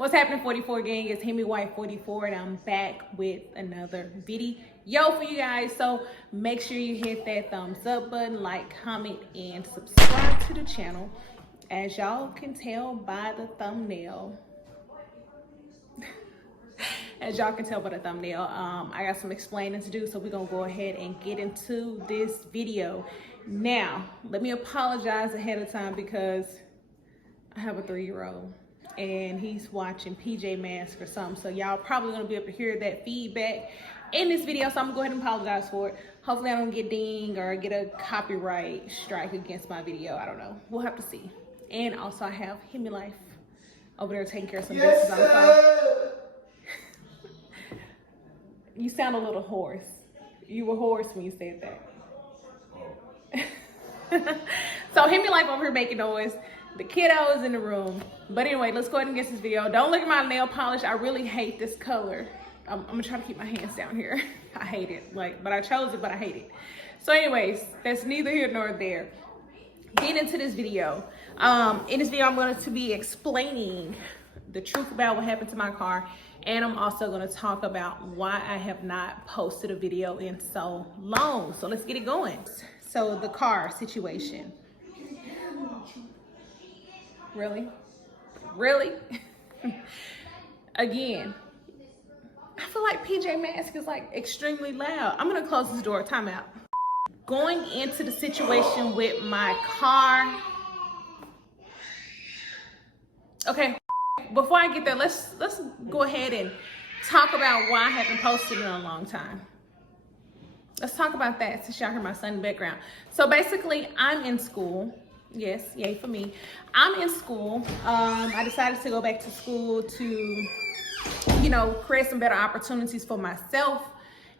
What's happening, 44 gang? It's Hemi White 44 and I'm back with another video for you guys. So make sure you hit that thumbs up button, like, comment, and subscribe to the channel. As y'all can tell by the thumbnail, I got some explaining to do, so we're gonna go ahead and get into this video. Now, let me apologize ahead of time because I have a 3-year-old and he's watching PJ Masks or something, so y'all probably gonna be able to hear that feedback in this video, so I'm gonna go ahead and apologize for it. Hopefully I don't get dinged or get a copyright strike against my video. I don't know, we'll have to see. And also I have Hemi Life over there taking care of some business on the phone. You sound a little hoarse. You were hoarse when you said that. So Hemi Life over here making noise. The kiddo is in the room. But anyway, let's go ahead and get this video. Don't look at my nail polish. I really hate this color. I'm gonna try to keep my hands down here. I hate it, but I chose it, but I hate it. So anyways, that's neither here nor there. Get into this video. In this video, I'm going to be explaining the truth about what happened to my car. And I'm also going to talk about why I have not posted a video in so long. So let's get it going. So the car situation. Really? Again, I feel like PJ Masks is like extremely loud. I'm gonna close this door. Time out. Going into the situation with my car. Okay, before I get there, let's go ahead and talk about why I haven't posted in a long time. Let's talk about that since y'all hear my son in the background. So basically, I'm in school. Yes, yay for me. I'm in school. I decided to go back to school to, create some better opportunities for myself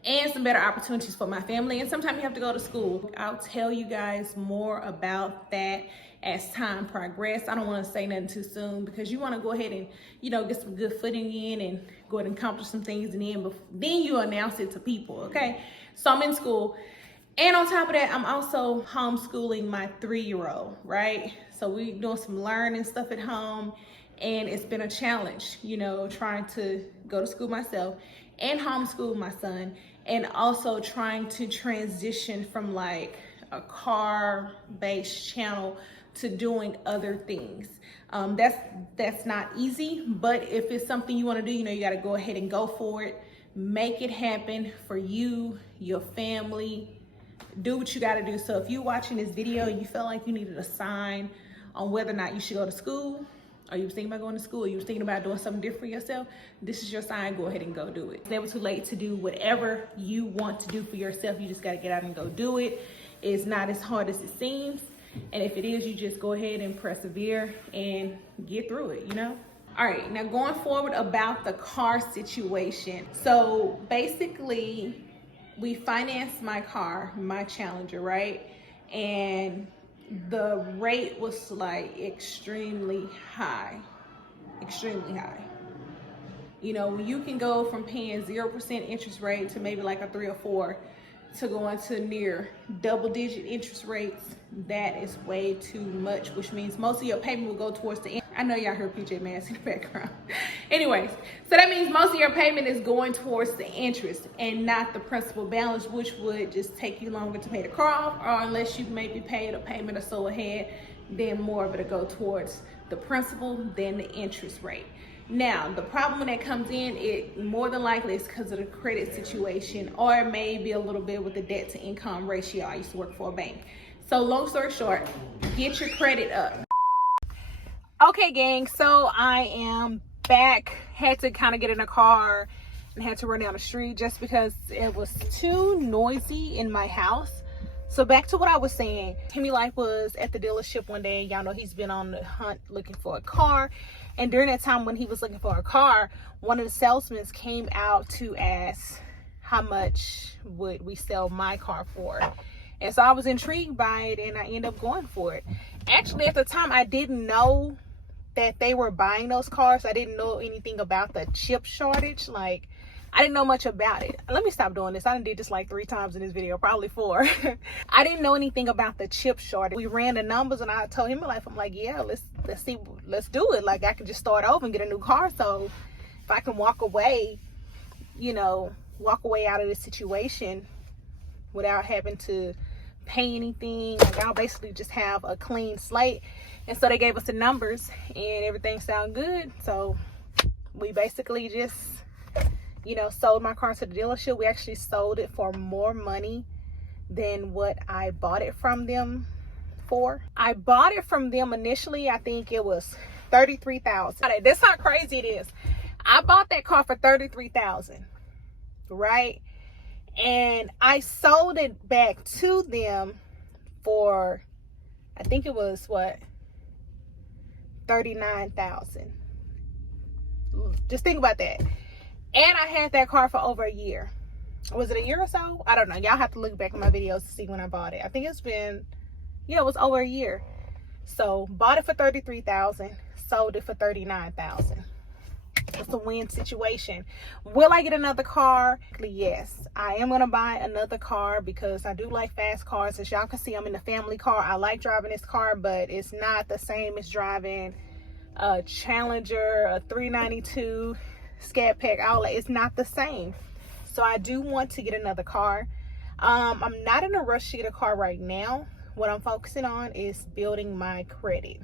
and some better opportunities for my family. And sometimes you have to go to school. I'll tell you guys more about that as time progresses. I don't want to say nothing too soon because you want to go ahead and, get some good footing in and go ahead and accomplish some things, and then you announce it to people, okay? So I'm in school. And on top of that, I'm also homeschooling my 3-year-old, right? So we're doing some learning stuff at home, and it's been a challenge, trying to go to school myself and homeschool my son, and also trying to transition from like a car-based channel to doing other things. That's not easy, but if it's something you want to do, you got to go ahead and go for it. Make it happen for you, your family. Do what you got to do. So if you're watching this video and you feel like you needed a sign on whether or not you should go to school, or you was thinking about going to school, or you was thinking about doing something different for yourself, this is your sign. Go ahead and go do it. It's never too late to do whatever you want to do for yourself. You just got to get out and go do it. It's not as hard as it seems. And if it is, you just go ahead and persevere and get through it, All right, now going forward about the car situation. So basically, we financed my car, my Challenger, right? And the rate was like extremely high. When you can go from paying 0% interest rate to maybe like a 3 or 4 to going to near double-digit interest rates, that is way too much, which means most of your payment will go towards the end. I know y'all heard PJ Masks in the background. Anyways, so that means most of your payment is going towards the interest and not the principal balance, which would just take you longer to pay the car off, or unless you maybe paid a payment or so ahead, then more of it will go towards the principal than the interest rate. Now, the problem when that comes in, it more than likely is because of the credit situation, or it may be a little bit with the debt to income ratio. I used to work for a bank. So long story short, get your credit up. Okay, gang, so I am back. Had to kind of get in a car and had to run down the street just because it was too noisy in my house. So back to what I was saying, Hemi Life was at the dealership one day. Y'all know he's been on the hunt looking for a car. And during that time when he was looking for a car, one of the salesmen came out to ask how much would we sell my car for. And so I was intrigued by it and I ended up going for it. Actually, at the time, I didn't know that they were buying those cars. I didn't know anything about the chip shortage. Like, I didn't know much about it. Let me stop doing this. I done did this like 3 times in this video, probably 4. I didn't know anything about the chip shortage. We ran the numbers and I told him, I'm like, yeah, let's see, let's do it. Like, I can just start over and get a new car. So if I can walk away, you know, walk away out of this situation without having to pay anything, like, I'll basically just have a clean slate. And so they gave us the numbers and everything sounded good. So we basically just, you know, sold my car to the dealership. We actually sold it for more money than what I bought it from them for. I bought it from them initially, I think it was $33,000. That's how crazy it is. I bought that car for $33,000, right? And I sold it back to them for, I think it was what, $39,000. Just think about that. And I had that car for over a year. Was it a year or so? I don't know. Y'all have to look back in my videos to see when I bought it. I think it's been, yeah, it was over a year. So bought it for $33,000, sold it for $39,000. It's a win situation. Will I get another car? Yes, I am gonna buy another car because I do like fast cars. As y'all can see, I'm in the family car. I like driving this car, but it's not the same as driving a Challenger, a 392 Scat Pack Outlet. It's not the same. So I do want to get another car. I'm not in a rush to get a car right now. What I'm focusing on is building my credit,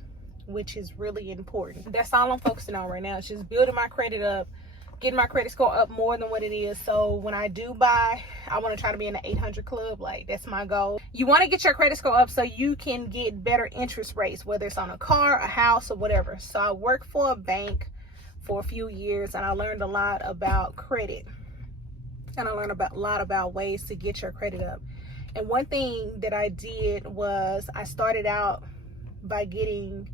which is really important. That's all I'm focusing on right now. It's just building my credit up, getting my credit score up more than what it is. So when I do buy, I want to try to be in the 800 club. Like, that's my goal. You want to get your credit score up so you can get better interest rates, whether it's on a car, a house, or whatever. So I worked for a bank for a few years and I learned a lot about credit. And I learned a lot about ways to get your credit up. And one thing that I did was I started out by getting,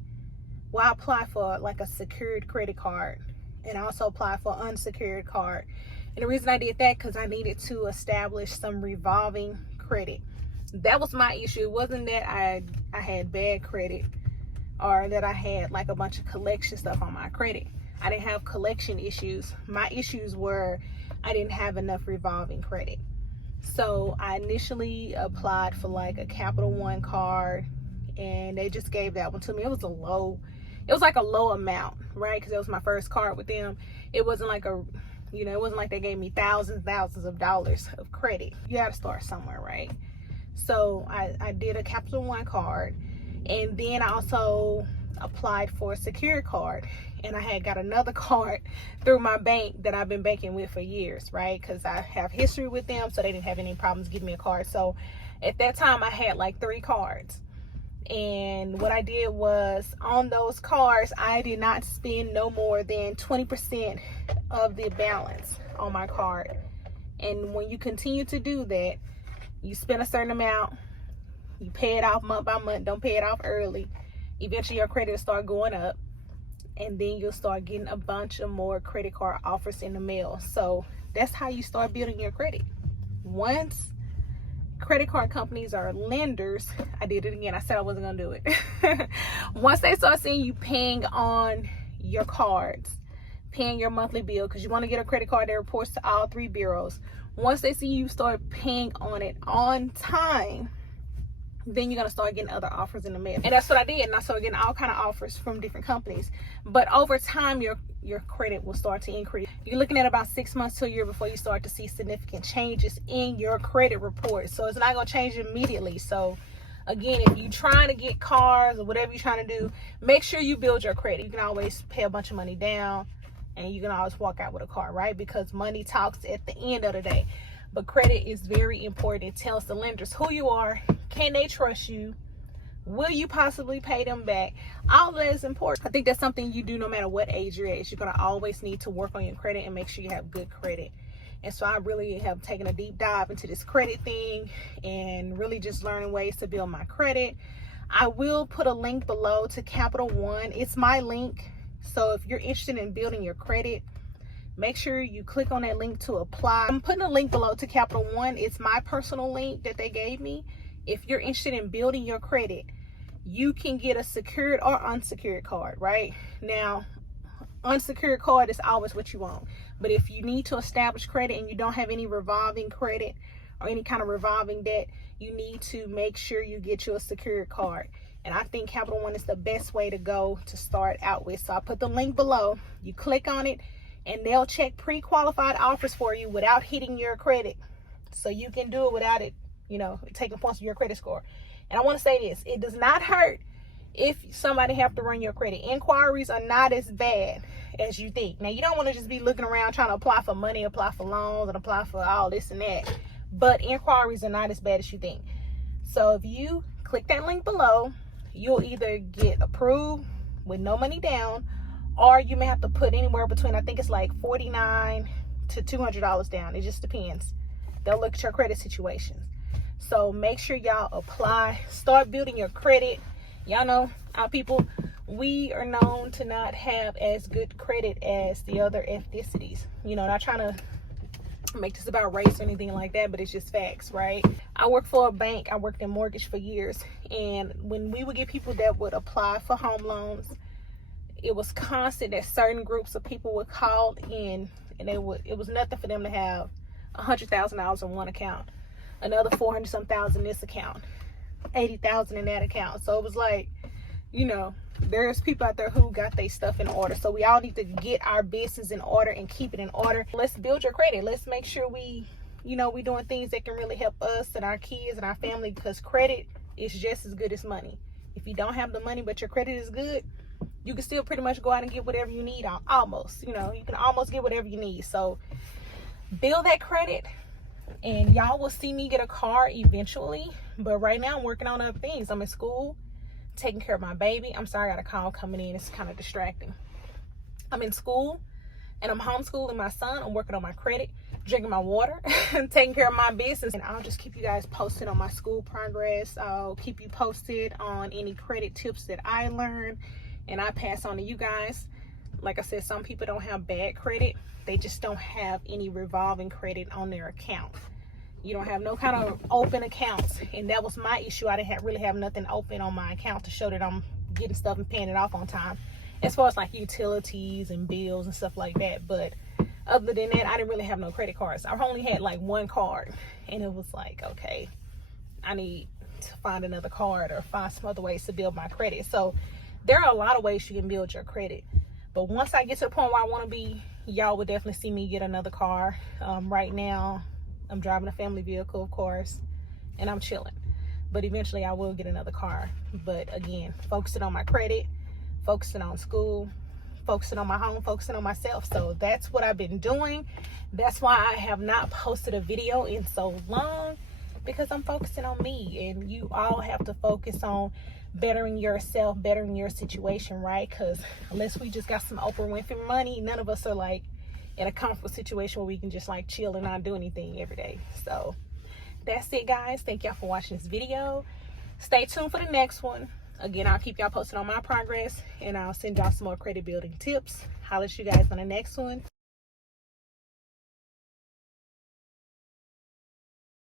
well, I applied for like a secured credit card and I also applied for an unsecured card. And the reason I did that, because I needed to establish some revolving credit. That was my issue. It wasn't that I had bad credit or that I had like a bunch of collection stuff on my credit. I didn't have collection issues. My issues were I didn't have enough revolving credit. So I initially applied for like a Capital One card and they just gave that one to me. It was like a low amount, right? Because it was my first card with them. It wasn't like it wasn't like they gave me thousands of dollars of credit. You got to start somewhere, right? So I did a Capital One card, and then I also applied for a secured card, and I had got another card through my bank that I've been banking with for years, right? Because I have history with them, so they didn't have any problems giving me a card. So at that time I had like 3 cards, and what I did was on those cards I did not spend no more than 20% of the balance on my card. And when you continue to do that, you spend a certain amount, you pay it off month by month, don't pay it off early. Eventually your credit will start going up, and then you'll start getting a bunch of more credit card offers in the mail. So that's how you start building your credit. Once credit card companies are lenders, I did it again, I said I wasn't gonna do it. Once they start seeing you paying on your cards, paying your monthly bill, because you want to get a credit card that reports to all 3 bureaus. Once they see you start paying on it on time, then you're gonna start getting other offers in the mail. And that's what I did, and I started getting all kind of offers from different companies. But over time your credit will start to increase. You're looking at about 6 months to a year before you start to see significant changes in your credit report. So it's not gonna change immediately. So again, if you're trying to get cars or whatever you're trying to do, make sure you build your credit. You can always pay a bunch of money down and you can always walk out with a car, right? Because money talks at the end of the day. But credit is very important. It tells the lenders who you are. Can they trust you? Will you possibly pay them back? All of that is important. I think that's something you do no matter what age you're at. You're going to always need to work on your credit and make sure you have good credit. And so I really have taken a deep dive into this credit thing and really just learning ways to build my credit. I will put a link below to Capital One. It's my link. So if you're interested in building your credit, make sure you click on that link to apply. I'm putting a link below to Capital One. It's my personal link that they gave me. If you're interested in building your credit, you can get a secured or unsecured card, right? Now, unsecured card is always what you want. But if you need to establish credit and you don't have any revolving credit or any kind of revolving debt, you need to make sure you get you a secured card. And I think Capital One is the best way to go to start out with. So I put the link below. You click on it and they'll check pre-qualified offers for you without hitting your credit. So you can do it without it, you know, taking points of your credit score. And I want to say this, it does not hurt if somebody have to run your credit. Inquiries are not as bad as you think. Now, you don't want to just be looking around trying to apply for money, apply for loans, and apply for all this and that. But inquiries are not as bad as you think. So if you click that link below, you'll either get approved with no money down, or you may have to put anywhere between, I think it's like $49 to $200 down. It just depends. They'll look at your credit situations. So make sure y'all apply, start building your credit. Y'all know our people, we are known to not have as good credit as the other ethnicities. You know, not trying to make this about race or anything like that, but it's just facts, right? I work for a bank. I worked in mortgage for years. And when we would get people that would apply for home loans, it was constant that certain groups of people would call in and it was nothing for them to have $100,000 in one account, another 400-some thousand in this account, 80,000 in that account. So it was like, you know, there's people out there who got their stuff in order. So we all need to get our business in order and keep it in order. Let's build your credit. Let's make sure we, you know, we doing things that can really help us and our kids and our family, because credit is just as good as money. If you don't have the money but your credit is good, you can still pretty much go out and get whatever you need. Almost, you know, you can almost get whatever you need. So build that credit, and y'all will see me get a car eventually. But right now I'm working on other things. I'm in school, taking care of my baby. I'm sorry, I got a call coming in. It's kind of distracting. I'm in school and I'm homeschooling my son. I'm working on my credit, drinking my water, and taking care of my business. And I'll just keep you guys posted on my school progress. I'll keep you posted on any credit tips that I learn and I pass on to you guys. Like I said, some people don't have bad credit. They just don't have any revolving credit on their account. You don't have no kind of open accounts. And that was my issue. I didn't really have nothing open on my account to show that I'm getting stuff and paying it off on time, as far as like utilities and bills and stuff like that. But other than that, I didn't really have no credit cards. I only had like one card, and it was like, okay, I need to find another card or find some other ways to build my credit. So there are a lot of ways you can build your credit. But once I get to the point where I want to be, y'all would definitely see me get another car. Right now, I'm driving a family vehicle, of course, and I'm chilling. But eventually I will get another car. But again, focusing on my credit, focusing on school, focusing on my home, focusing on myself. So that's what I've been doing. That's why I have not posted a video in so long, because I'm focusing on me. And you all have to focus on bettering yourself, bettering your situation, right? Because unless we just got some Oprah Winfrey money, none of us are like in a comfortable situation where we can just like chill and not do anything every day. So that's it, guys. Thank y'all for watching this video. Stay tuned for the next one. Again, I'll keep y'all posted on my progress, and I'll send y'all some more credit building tips. Holla at you guys on the next one.